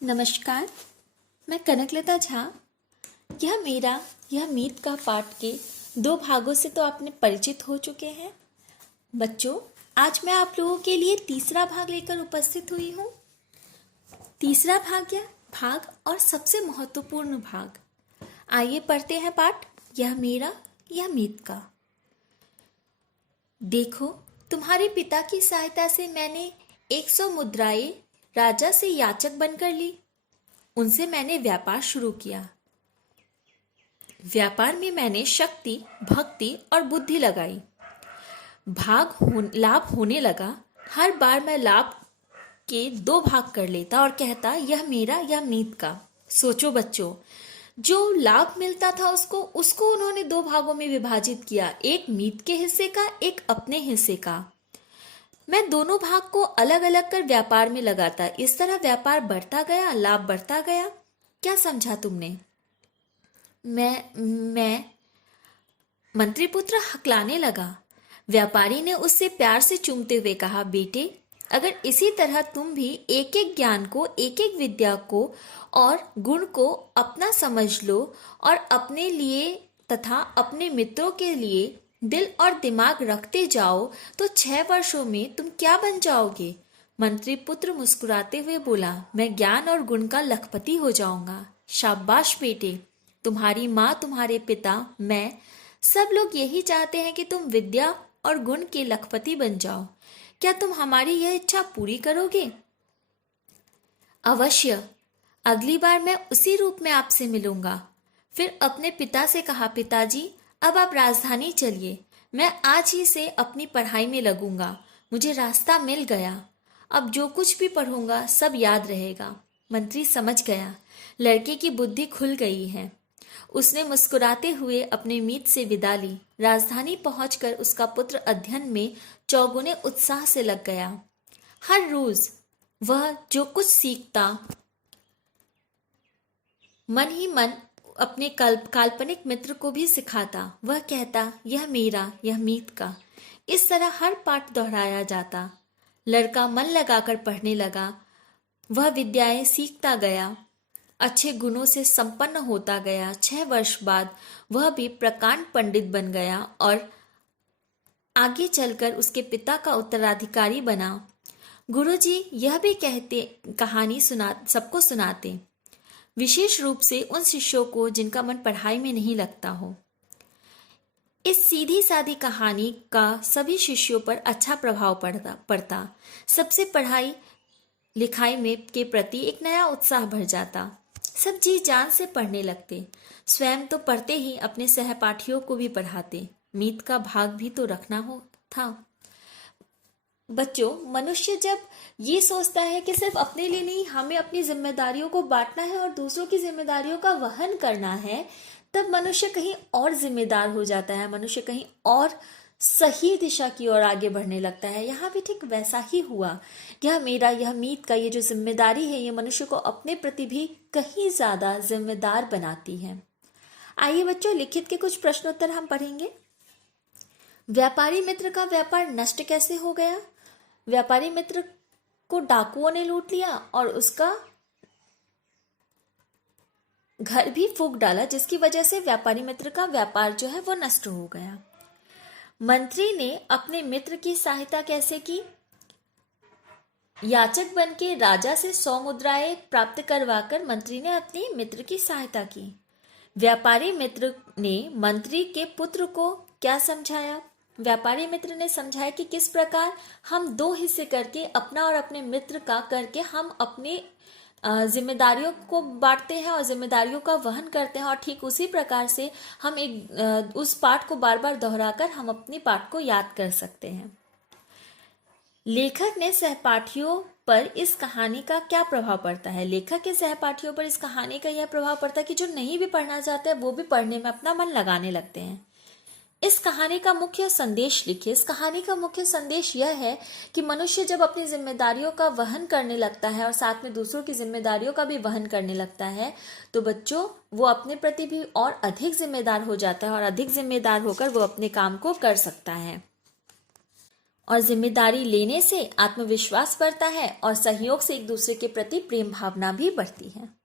नमस्कार। मैं कनकलता झा। यह मेरा यह मीत का पाठ के 2 भागों से तो आपने परिचित हो चुके हैं। बच्चों, आज मैं आप लोगों के लिए तीसरा भाग लेकर उपस्थित हुई हूँ। तीसरा भाग और सबसे महत्वपूर्ण भाग। आइए पढ़ते हैं पाठ। यह मेरा यह मीत का। देखो, तुम्हारे पिता की सहायता से मैंने 100 मुद्राएं राजा से याचक बनकर ली। उनसे मैंने व्यापार शुरू किया। व्यापार में मैंने शक्ति, भक्ति और बुद्धि लगाई। लाभ होने लगा। हर बार मैं लाभ के 2 भाग कर लेता और कहता, यह मेरा यह मीत का। सोचो बच्चों, जो लाभ मिलता था उसको उन्होंने 2 भागों में विभाजित किया, एक मीत के हिस्से का, एक अपने हिस्से का। मैं दोनों भाग को अलग अलग कर व्यापार में लगाता। इस तरह व्यापार बढ़ता गया, लाभ बढ़ता गया। क्या समझा तुमने? मैं मंत्री पुत्र हकलाने लगा। व्यापारी ने उससे प्यार से चूमते हुए कहा, बेटे, अगर इसी तरह तुम भी एक एक ज्ञान को, एक एक विद्या को और गुण को अपना समझ लो और अपने लिए तथा अपने मित्रों के लिए दिल और दिमाग रखते जाओ तो 6 वर्षों में तुम क्या बन जाओगे? मंत्री पुत्र मुस्कुराते हुए बोला, मैं ज्ञान और गुण का लखपति हो जाऊंगा। शाबाश बेटे, तुम्हारी माँ, तुम्हारे पिता, मैं, सब लोग यही चाहते हैं कि तुम विद्या और गुण के लखपति बन जाओ। क्या तुम हमारी यह इच्छा पूरी करोगे? अवश्य। अगली बार मैं उसी रूप में आपसे मिलूंगा। फिर अपने पिता से कहा, पिताजी, अब आप राजधानी चलिए। मैं आज ही से अपनी पढ़ाई में लगूंगा। मुझे रास्ता मिल गया। अब जो कुछ भी पढ़ूंगा सब याद रहेगा। मंत्री समझ गया, लड़के की बुद्धि खुल गई है। उसने मुस्कुराते हुए अपने मीत से विदा ली। राजधानी पहुंचकर उसका पुत्र अध्ययन में चौगुने उत्साह से लग गया। हर रोज वह जो कुछ सीखता, मन ही मन अपने काल्पनिक मित्र को भी सिखाता। वह कहता, यह मेरा यह मीत का। इस तरह हर पाठ दोहराया जाता। लड़का मन लगाकर पढ़ने लगा। वह विद्याएं सीखता गया, अच्छे गुणों से संपन्न होता गया। 6 वर्ष बाद वह भी प्रकांड पंडित बन गया और आगे चलकर उसके पिता का उत्तराधिकारी बना। गुरुजी यह भी कहते, कहानी सबको सुनाते, विशेष रूप से उन शिष्यों को जिनका मन पढ़ाई में नहीं लगता हो। इस सीधी सादी कहानी का सभी शिष्यों पर अच्छा प्रभाव पड़ता। सबसे पढ़ाई लिखाई में के प्रति एक नया उत्साह भर जाता। सब जी जान से पढ़ने लगते। स्वयं तो पढ़ते ही अपने सहपाठियों को भी पढ़ाते। मीत का भाग भी तो रखना हो था। बच्चों, मनुष्य जब ये सोचता है कि सिर्फ अपने लिए नहीं, हमें अपनी जिम्मेदारियों को बांटना है और दूसरों की जिम्मेदारियों का वहन करना है, तब मनुष्य कहीं और जिम्मेदार हो जाता है। मनुष्य कहीं और सही दिशा की ओर आगे बढ़ने लगता है। यहाँ भी ठीक वैसा ही हुआ। यह मेरा यह मीत का ये जो जिम्मेदारी है, ये मनुष्य को अपने प्रति भी कहीं ज्यादा जिम्मेदार बनाती है। आइए बच्चों, लिखित के कुछ प्रश्नोत्तर हम पढ़ेंगे। व्यापारी मित्र का व्यापार नष्ट कैसे हो गया? व्यापारी मित्र को डाकुओं ने लूट लिया और उसका घर भी फूंक डाला, जिसकी वजह से व्यापारी मित्र का व्यापार जो है वो नष्ट हो गया। मंत्री ने अपने मित्र की सहायता कैसे की? याचक बन के राजा से 100 मुद्राएं प्राप्त करवाकर मंत्री ने अपने मित्र की सहायता की। व्यापारी मित्र ने मंत्री के पुत्र को क्या समझाया? व्यापारी मित्र ने समझाया कि किस प्रकार हम 2 हिस्से करके, अपना और अपने मित्र का करके, हम अपने जिम्मेदारियों को बांटते हैं और जिम्मेदारियों का वहन करते हैं। और ठीक उसी प्रकार से हम उस पाठ को बार बार दोहराकर हम अपनी पाठ को याद कर सकते हैं। लेखक ने सहपाठियों पर इस कहानी का क्या प्रभाव पड़ता है? लेखक के सहपाठियों पर इस कहानी का यह प्रभाव पड़ता है कि जो नहीं भी पढ़ना चाहते वो भी पढ़ने में अपना मन लगाने लगते हैं। इस कहानी का मुख्य संदेश लिखिए। इस कहानी का मुख्य संदेश यह है कि मनुष्य जब अपनी जिम्मेदारियों का वहन करने लगता है और साथ में दूसरों की जिम्मेदारियों का भी वहन करने लगता है, तो बच्चों वो अपने प्रति भी और अधिक जिम्मेदार हो जाता है और अधिक जिम्मेदार होकर वो अपने काम को कर सकता है। और जिम्मेदारी लेने से आत्मविश्वास बढ़ता है और सहयोग से एक दूसरे के प्रति प्रेम भावना भी बढ़ती है।